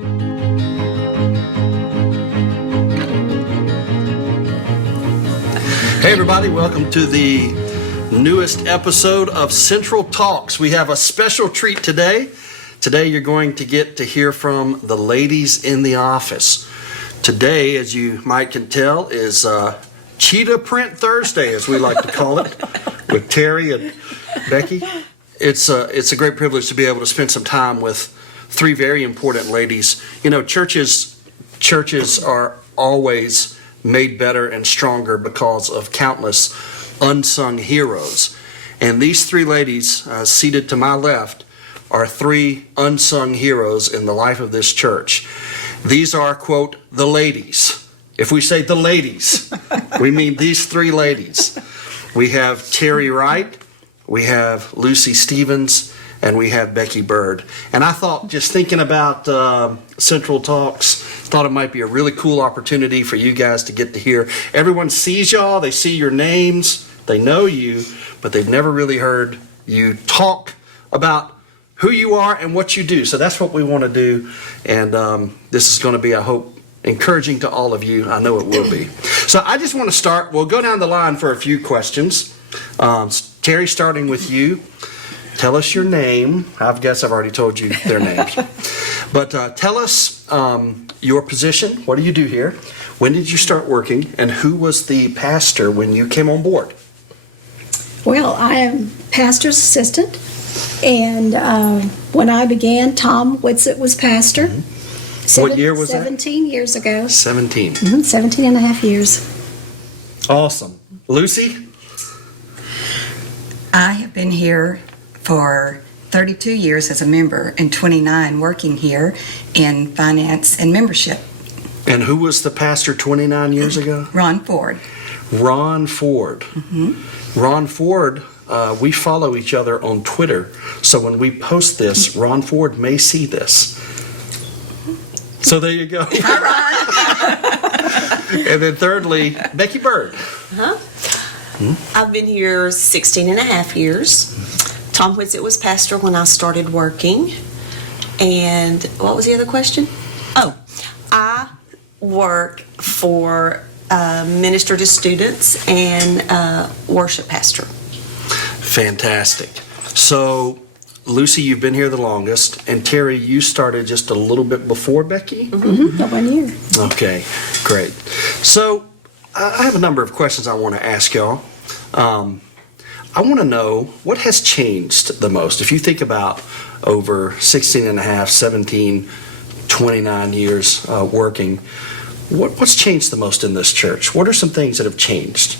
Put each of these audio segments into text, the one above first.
Hey everybody, welcome to the newest episode of Central Talks. We have a special treat today. Today you're going to get to hear from the ladies in the office. Today, as you might can tell, is Cheetah Print Thursday, as we like to call it, with Terry and Becky. It's a great privilege to be able to spend some time with three very important ladies. You know, churches are always made better and stronger because of countless unsung heroes. And these three ladies seated to my left are three unsung heroes in the life of this church. These are, quote, the ladies. If we say the ladies, we mean these three ladies. We have Terry Wright, we have Lucy Stevens, and we have Becky Bird. And I thought, just thinking about Central Talks, thought it might be a really cool opportunity for you guys to get to hear. Everyone sees y'all, they see your names, they know you, but they've never really heard you talk about who you are and what you do. So that's what we want to do. And this is going to be, I hope, encouraging to all of you. I know it will be. So I just want to start. We'll go down the line for a few questions. Terry, starting with you. Tell us your name. I guess I've already told you their names. But tell us your position. What do you do here? When did you start working? And who was the pastor when you came on board? Well, I am pastor's assistant. And when I began, Tom Whitsitt was pastor. Mm-hmm. What year was 17 years ago. 17. 17 and a half years. Awesome. Lucy? I have been here for 32 years as a member and 29 working here in finance and membership. And who was the pastor 29 years ago? Ron Ford. Ron Ford. Mm-hmm. Ron Ford, we follow each other on Twitter. So when we post this, Ron Ford may see this. So there you go. Hi, Ron. And then thirdly, Becky Bird. I've been here 16 and a half years. Tom Whitsitt was pastor when I started working. And what was the other question? Oh, I work for minister to students and worship pastor. Fantastic. So, Lucy, you've been here the longest, and Terry, you started just a little bit before Becky? About 1 year. Okay, great. So, I have a number of questions I want to ask y'all. I want to know what has changed the most. If you think about over 16 and a half, 17, 29 years working, what's changed the most in this church? What are some things that have changed?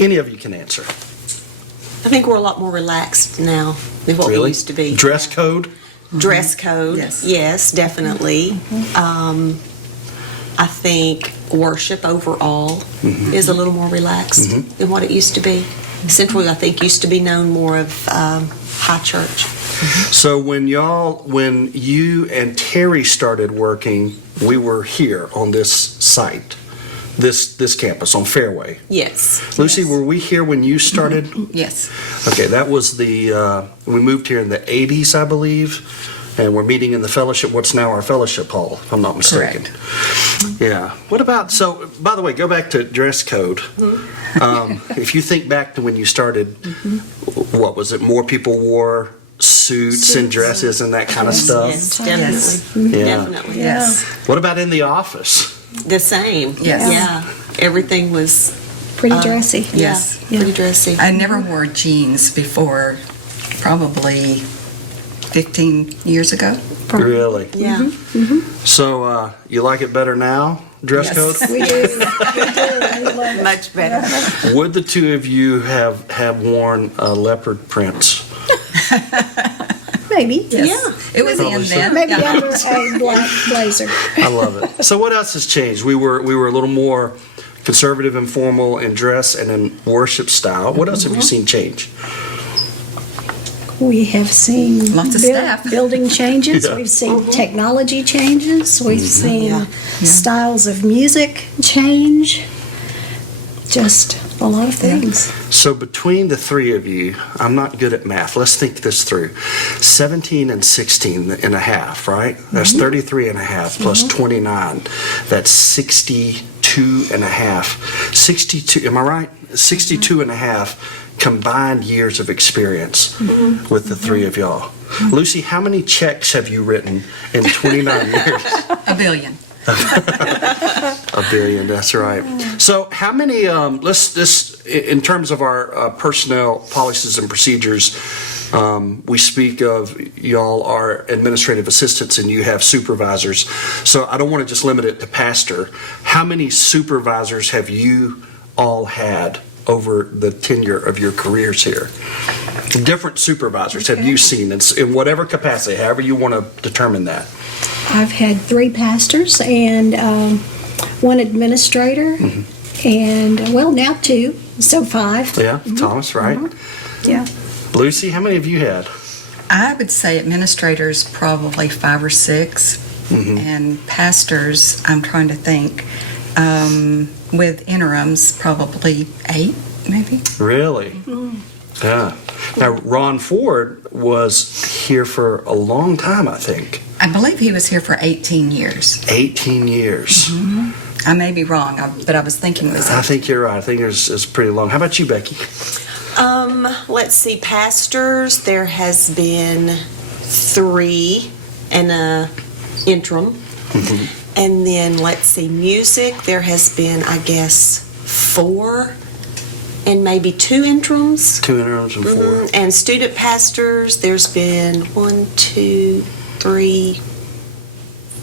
Any of you can answer. I think we're a lot more relaxed now than what we used to be. Dress code? Dress code, yes, definitely. I think worship overall is a little more relaxed than what it used to be. Central, I think, used to be known more of high church. So when you and Terry started working, we were here on this site, this campus on Fairway. Yes. Lucy, were we here when you started? Yes. Okay, that was we moved here in the 80s, I believe, and we're meeting in the fellowship, what's now our fellowship hall, if I'm not mistaken. Correct. Yeah. What about, so, by the way, go back to dress code. If you think back to when you started, what was it, more people wore suits and dresses and that kind of stuff? Yes, definitely. Yeah. Definitely. Yes. What about in the office? The same. Yes. Yeah. Everything was Pretty dressy. Yes. pretty dressy. I never wore jeans before probably 15 years ago. Really? Yeah. So, you like it better now, dress Yes. code? We do. I love it. Much better. Would the two of you have worn leopard prints? Maybe. Yes. Yeah. It was Probably in so. then. Maybe under a black blazer. I love it. So what else has changed? We were a little more conservative and formal in dress and in worship style. What else have you seen change? We have seen Lots of staff. building changes. Yeah. We've seen technology changes. We've seen Yeah. styles of music change. Just a lot of things. So between the three of you, I'm not good at math. Let's think this through. 17 and 16 and a half, right? That's 33 and a half plus 29. That's 62 and a half. 62, am I right? 62 and a half combined years of experience with the three of y'all. Lucy, how many checks have you written in 29 years? A billion. A billion, that's right. So how many, in terms of our personnel policies and procedures, we speak of y'all are administrative assistants and you have supervisors. So I don't want to just limit it to pastor. How many supervisors have you all had over the tenure of your careers here? Different supervisors have you seen in whatever capacity, however you want to determine that? I've had 3 pastors and 1 administrator, and well, now 2, so 5. Yeah, Thomas, right? Yeah. Lucy, how many have you had? I would say administrators probably 5 or 6, and pastors, I'm trying to think, with interims, probably 8, maybe. Really? Yeah. Now, Ron Ford was here for a long time, I think. I believe he was here for 18 years. 18 years. I may be wrong, but I was thinking it was I think you're right. I think it's pretty long. How about you, Becky? Let's see, pastors, there has been 3 and a interim. And then, let's see, music, there has been, I guess, 4 and maybe 2 interims. 2 interims and 4. And student pastors, there's been 1, 2, 3,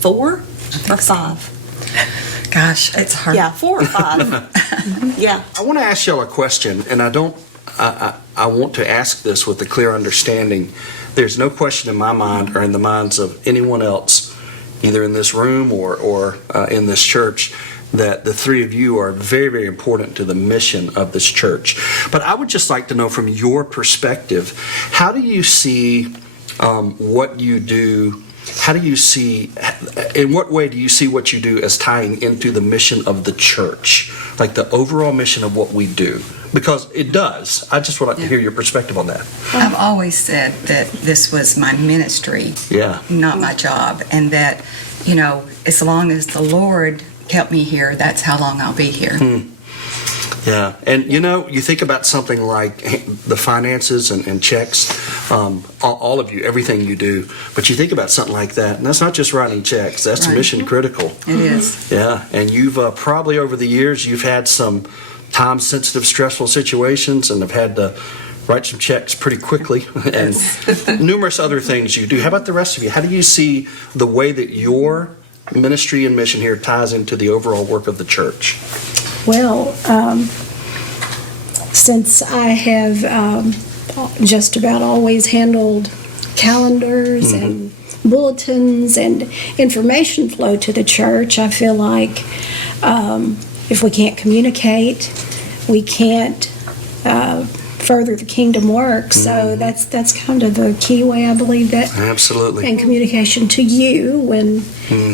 4 or 5. Gosh, it's hard. Yeah, 4 or 5. Yeah. I want to ask y'all a question, and I want to ask this with a clear understanding. There's no question in my mind or in the minds of anyone else, either in this room or in this church, that the 3 of you are very, very important to the mission of this church. But I would just like to know from your perspective, how do you see what you do? How do you see, in what way do you see what you do as tying into the mission of the church? Like the overall mission of what we do? Because it does. I just would like to hear your perspective on that. I've always said that this was my ministry, not my job, and that, as long as the Lord kept me here, that's how long I'll be here. Yeah, and you think about something like the finances and checks, all of you, everything you do, but you think about something like that, and that's not just writing checks, that's mission critical. It is. Yeah, and you've probably over the years, you've had some time-sensitive, stressful situations and have had to write some checks pretty quickly, and numerous other things you do. How about the rest of you? How do you see the way that your ministry and mission here ties into the overall work of the church? Well, since I have just about always handled calendars and bulletins and information flow to the church, I feel like if we can't communicate, we can't further the kingdom work. So that's kind of the key way I believe that. Absolutely. And communication to you when,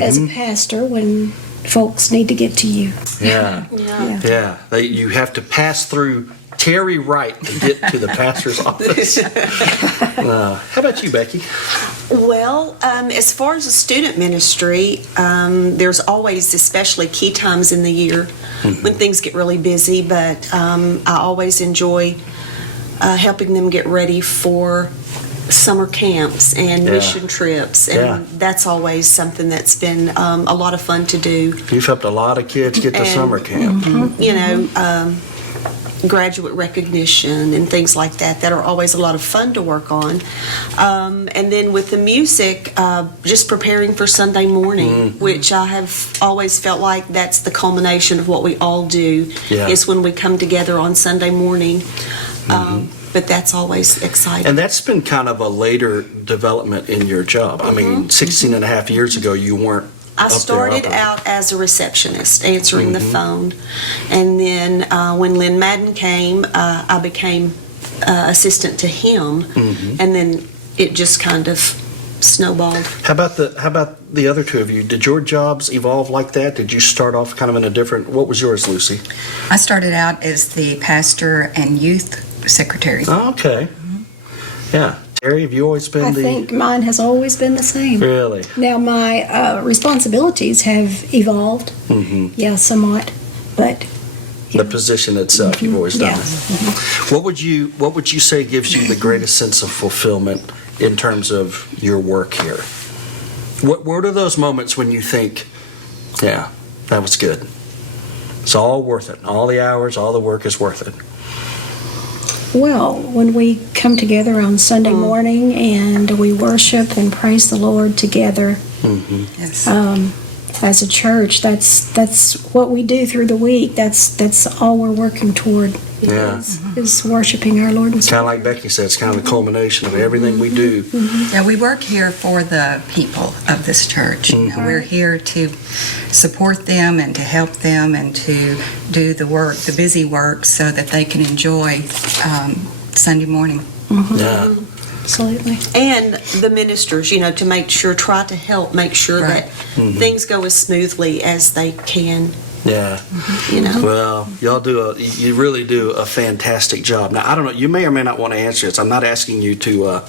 as a pastor, when folks need to get to you. Yeah. You have to pass through Terry Wright to get to the pastor's office. How about you, Becky? Well, as far as the student ministry, there's always, especially key times in the year when things get really busy, but I always enjoy helping them get ready for summer camps and mission trips, and that's always something that's been a lot of fun to do. You've helped a lot of kids get to summer camp. Graduate recognition and things like that are always a lot of fun to work on. And then with the music, just preparing for Sunday morning, which I have always felt like that's the culmination of what we all do, is when we come together on Sunday morning. But that's always exciting. And that's been kind of a later development in your job. I mean, 16 and a half years ago, you weren't I started out as a receptionist, answering the phone. And then when Lynn Madden came, I became assistant to him. And then it just kind of snowballed. How about the other two of you? Did your jobs evolve like that? Did you start off kind of in a different? What was yours, Lucy? I started out as the pastor and youth secretary. Oh, okay. Yeah. Terry, have you always been I think mine has always been the same. Really? Now, my responsibilities have evolved, yeah, somewhat, but The position itself, you've always done yeah. it. What would you say gives you the greatest sense of fulfillment in terms of your work here? What are those moments when you think, yeah, that was good? It's all worth it. All the hours, all the work is worth it. Well, when we come together on Sunday morning and we worship and praise the Lord together Yes. as a church, that's what we do through the week. That's all we're working toward. Yeah. Is worshiping our Lord and Kind Savior. of like Becky said, it's kind of the culmination of everything we do. Yeah, we work here for the people of this church. You know, we're here to support them and to help them and to do the work, the busy work, so that they can enjoy Sunday morning. Yeah. Absolutely. And the ministers, to make sure, try to help make sure Right. that things go as smoothly as they can, Yeah. Well, you really do a fantastic job. Now, I don't know, you may or may not want to answer this. I'm not asking you to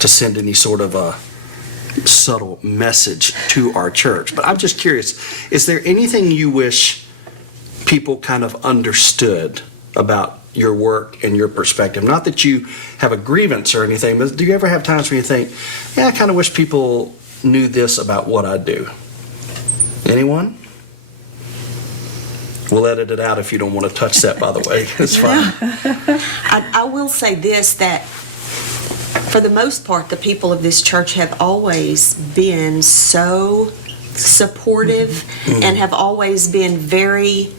send any sort of a subtle message to our church, but I'm just curious, is there anything you wish people kind of understood about your work and your perspective? Not that you have a grievance or anything, but do you ever have times when you think, yeah, I kind of wish people knew this about what I do? Anyone? We'll edit it out if you don't want to touch that, by the way. It's fine. I will say this, that for the most part, the people of this church have always been so supportive and have always been very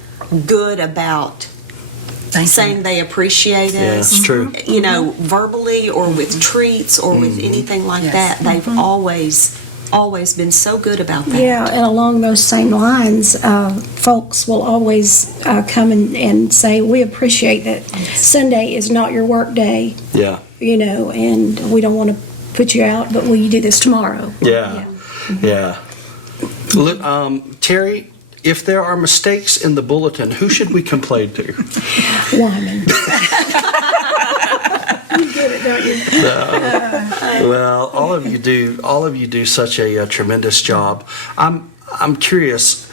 good about Thank saying you. they appreciate Yeah, us. it's true. Verbally or with treats or with anything like Yes. that. They've always been so good about that. Yeah, and along those same lines, folks will always come and say, we appreciate that Sunday is not your work day, Yeah. and we don't want to put you out, but will you do this tomorrow? Yeah. Yeah. Look, Terry, if there are mistakes in the bulletin, who should we complain to? Wyman. Well, all of you do such a tremendous job. I'm curious,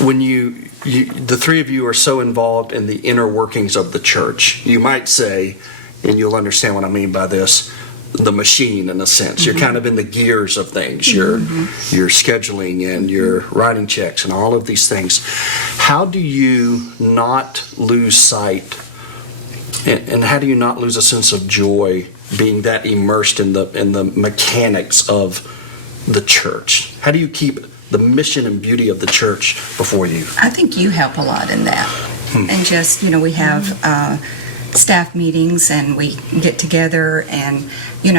when you the three of you are so involved in the inner workings of the church, you might say, and you'll understand what I mean by this, the machine in a sense. You're kind of in the gears of things. You're scheduling and you're writing checks and all of these things. How do you not lose sight and how do you not lose a sense of joy being that immersed in the mechanics of the church? How do you keep the mission and beauty of the church before you? I think you help a lot in that. And just, we have staff meetings and we get together and,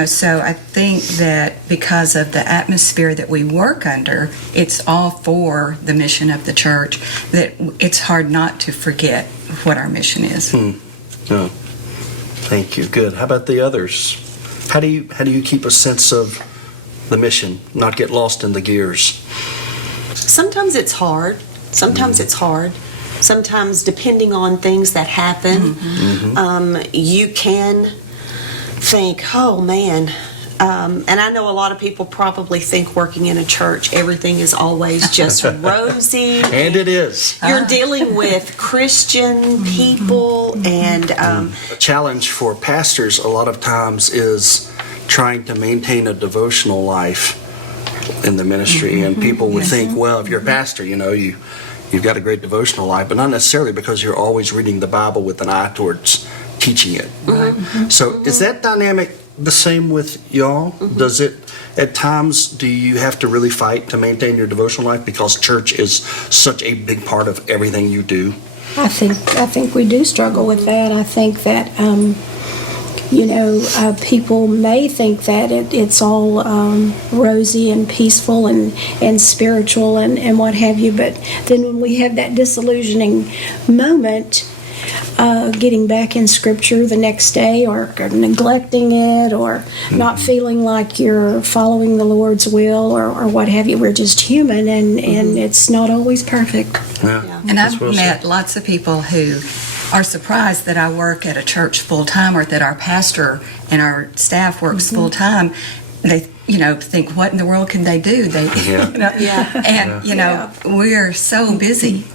so I think that because of the atmosphere that we work under, it's all for the mission of the church, that it's hard not to forget what our mission is. Oh, thank you. Good. How about the others? How do you keep a sense of the mission, not get lost in the gears? Sometimes it's hard. Sometimes, depending on things that happen, you can think, oh man. And I know a lot of people probably think working in a church, everything is always just rosy. And it is. You're dealing with Christian people, and A challenge for pastors a lot of times is trying to maintain a devotional life in the ministry. And people would think, well, if you're a pastor, you've got a great devotional life, but not necessarily, because you're always reading the Bible with an eye towards teaching it. So is that dynamic the same with y'all? Does it, at times, do you have to really fight to maintain your devotional life because church is such a big part of everything you do? I think we do struggle with that. I think that people may think that it's all rosy and peaceful and spiritual and what have you, but then when we have that disillusioning moment, getting back in Scripture the next day, or neglecting it, or not feeling like you're following the Lord's will, or what have you. We're just human, and it's not always perfect. Yeah. And That's I've well met said. lots of people who are surprised that I work at a church full time, or that our pastor and our staff works full time. They, think, what in the world can they do? They, Yeah. and we are so busy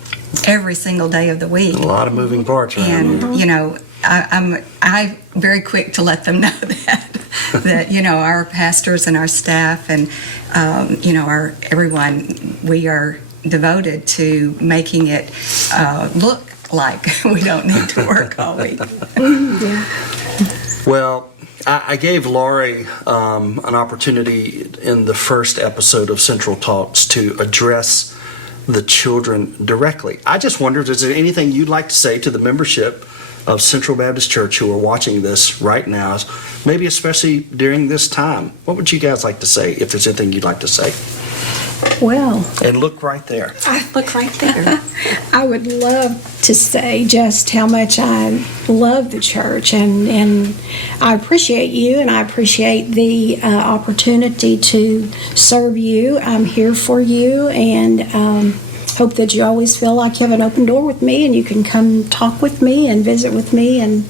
every single day of the week. A lot of moving parts around And here. I'm very quick to let them know that our pastors and our staff and our everyone, we are devoted to making it look like we don't need to work all week. Well, I gave Laurie an opportunity in the first episode of Central Talks to address the children directly. I just wondered, is there anything you'd like to say to the membership of Central Baptist Church who are watching this right now, maybe especially during this time? What would you guys like to say, if there's anything you'd like to say? Well, And look right there. Look right there. I would love to say just how much I love the church, and I appreciate you, and I appreciate the opportunity to serve you. I'm here for you, and hope that you always feel like you have an open door with me, and you can come talk with me and visit with me, and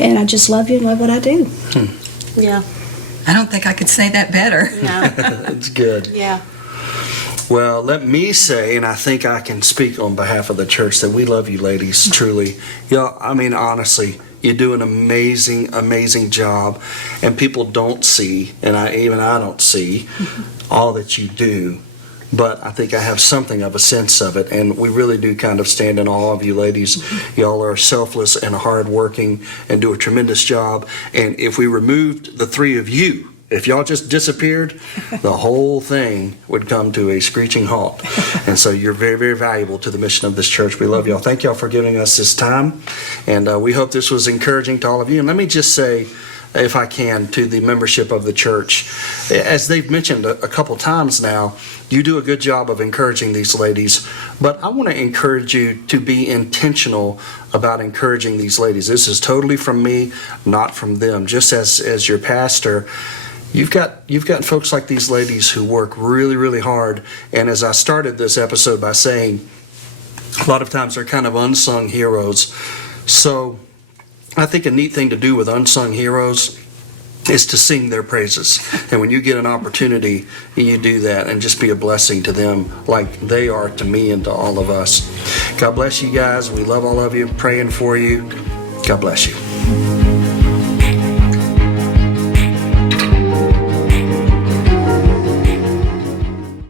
I just love you and love what I do. Yeah. I don't think I could say that better. No. It's good. Yeah. Well, let me say, and I think I can speak on behalf of the church, that we love you ladies, truly. Honestly, you do an amazing, amazing job, and people don't see, and I don't see all that you do, but I think I have something of a sense of it, and we really do kind of stand in awe of you ladies. Y'all are selfless and hardworking and do a tremendous job, and if we removed the three of you, if y'all just disappeared, the whole thing would come to a screeching halt. And so you're very, very valuable to the mission of this church. We love y'all. Thank y'all for giving us this time. And we hope this was encouraging to all of you. And let me just say, if I can, to the membership of the church, as they've mentioned a couple times now, you do a good job of encouraging these ladies. But I want to encourage you to be intentional about encouraging these ladies. This is totally from me, not from them. Just as your pastor, You've got folks like these ladies who work really, really hard. And as I started this episode by saying, a lot of times they're kind of unsung heroes. So I think a neat thing to do with unsung heroes is to sing their praises. And when you get an opportunity, you do that and just be a blessing to them like they are to me and to all of us. God bless you guys. We love all of you. Praying for you. God bless you.